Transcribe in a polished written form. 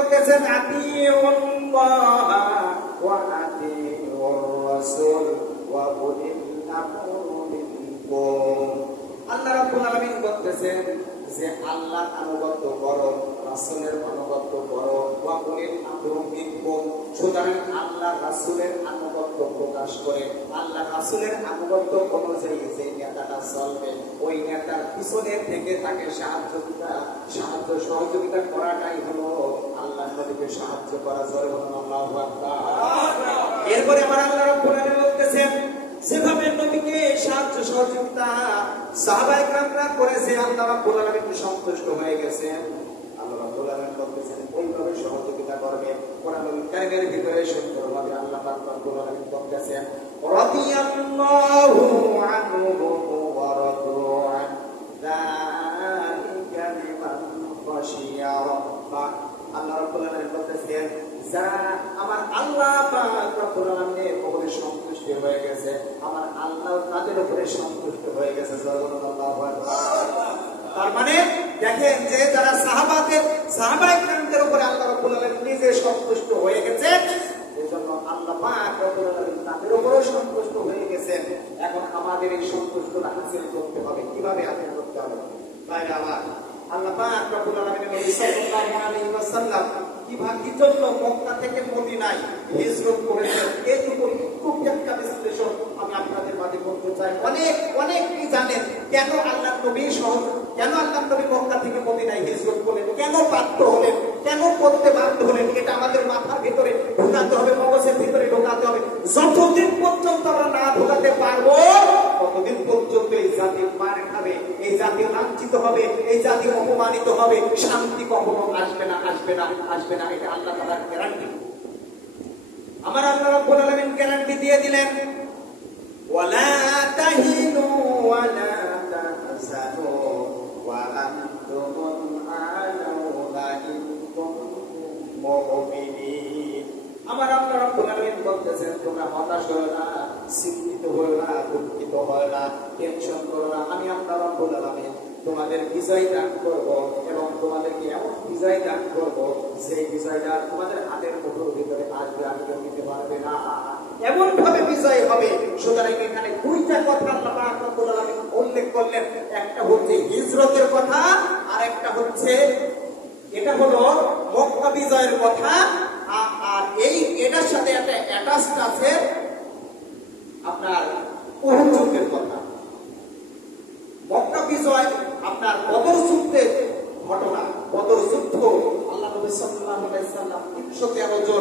বলতেছেন আতিউল্লাহ ওয়া আতিউর রাসূল ওয়া উলিল আমরি মিনকুম। আল্লাহ রাব্বুল আলামিন বলতেছেন যে আল্লাহর আনুগত্য করো, রাসূলের আনুগত্য করো, ওয়া উলিল আমরি মিনকুম। সুতরাং আল্লাহ রাসূলের আনুগত্য প্রকাশ করে আল্লাহ রাসূলের আনুগত্য অনুযায়ী যে নেতাটা চলবে ওই নেতার পিছনে থেকে তাকে সাহায্য সহযোগিতা করাটাই হলো আল্লাহ নবীকে সাহায্য করা। জোরে বলুন আল্লাহু আকবার। এরপরে আমার আল্লাহ রাব্বুল আলামিন বলতেছেন যেভাবে নবীকে সাহায্য সহযোগিতা সাহাবায়ে কেরামরা করেছে আল্লাহ রাব্বুল আলামিন সন্তুষ্ট হয়ে গেছেন। আল্লাহ রাব্বুল আলামিন বলতেছেন ওইভাবে সহযোগিতা করবে। কোরআনুল কারীমের ভিতরে সুন্দরভাবে আল্লাহ পাক রাব্বুল আলামিন বলতেছেন রাদিয়াল্লাহু আনহু ওয়া রাদু আন যালিকা লিমান খাশিয়া রাব্বাহ। আল্লাহ রাব্বুল আলামিন বলতেছেন যারা আমার আল্লাহ পাক রব্বুল আলামিনের উপরে সন্তুষ্ট হয়ে গেছে আমার আল্লাহ তাদের উপরে সন্তুষ্ট হয়ে গেছে। আল্লাহু আকবার। তার মানে দেখেন যে যারা সাহাবায়ে কেরামদের উপরে আল্লাহ রাব্বুল আলামিন নিজে সন্তুষ্ট হয়ে গেছে এজন্য আল্লাহ পাক রব্বুল আলামিন তাদের উপরেও সন্তুষ্ট হয়ে গেছেন। এখন আমাদের এই সন্তুষ্টতা হাসিল করতে হবে। কিভাবে হাসিল করতে হবে? বাইরে আমার আল্লাহ পাক রব্বুল আলামিনের নবী সাল্লাল্লাহু আলাইহি ওয়াসাল্লাম কি জন্য মক্কা থেকে মদিনায় হিজরত করেছেন এইটুকু খুব একটা বিশ্লেষণ আমি আপনাদের মাঝে বলতে চাই। অনেকেই জানেন কেন আল্লাহ নবী মক্কা থেকে মদিনায় হিজরত করলেন, কেন বাধ্য হলেন, কেন করতে বাধ্য হলেন, এটা আমাদের মাথার ভিতরে ঢোকাতে হবে, মগজের ভিতরে ঢোকাতে হবে। যতদিন পর্যন্ত আমরা না ঢোকাতে পারবো ততদিন পর্যন্ত এই জাতি মার খাবে, এই জাতি লাঞ্ছিত হবে, এই জাতি অপমানিত হবে, শান্তি কখনো আসবে না। এটা আল্লাহ তাআলার গ্যারান্টি। আমার আল্লাহ রাব্বুল আলামিন গ্যারান্টি দিয়ে দিলেন ওয়ালা তাহিনু ওয়ালা তাহজানু ওয়া আনতুমুল আ'লাউনা ইন কুনতুম মুমিনিন। আমার আল্লাহ রাব্বুল আলামিন বলতেছেন তোমরা হতাশ হয়ো না, চিন্তিত হয়ো না, দুঃখিত হয়ো না, টেনশন করো না। আমি আল্লাহ রাব্বুল আলামিন তোমাদের বিজয় দান করব এবং তোমাদেরকে এমন বিজয় দান করব যে বিজয়টা তোমাদের হাতের মুঠোর ভিতরে আসবে, আর কেউ নিতে পারবে না। এমন ভাবে বিজয় হবে। সুতরাং এখানে দুইটা কথা আল্লাহ পাক রব্বুল আলামিন উল্লেখ করলেন। একটা হচ্ছে হিজরতের কথা আর একটা হচ্ছে এটা হলো মক্কা বিজয়ের কথা। আর এটার সাথে একটা অ্যাটাচড আছে আপনার উহুদ যুদ্ধের কথা। মক্কা বিজয় আপনার বদর যুদ্ধের ঘটনা। বদর যুদ্ধ আল্লাহ নবী সাল্লাল্লাহু আলাইহি ওয়াসাল্লাম 313 জন